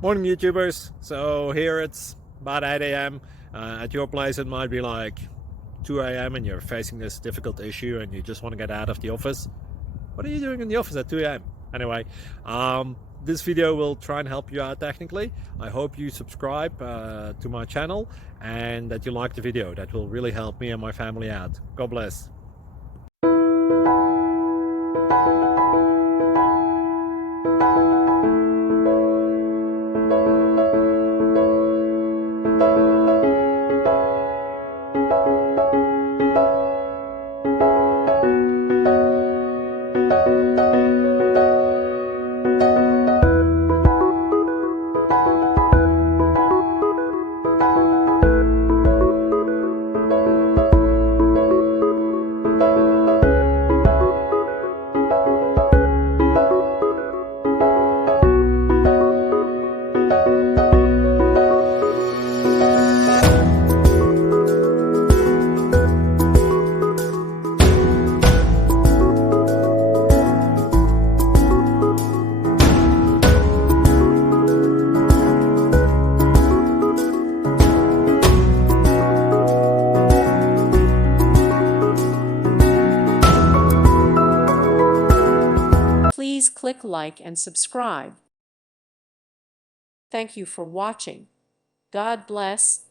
Morning, YouTubers. So here it's about 8 a.m. At your place, it might be like 2 a.m. and you're facing this difficult issue and you just want to get out of the office. What are you doing in the office at 2 a.m.? Anyway, this video will try and help you out technically. I hope you subscribe to my channel and that you like the video. That will really help me and my family out. God bless. Please click like and subscribe. Thank you for watching. God bless.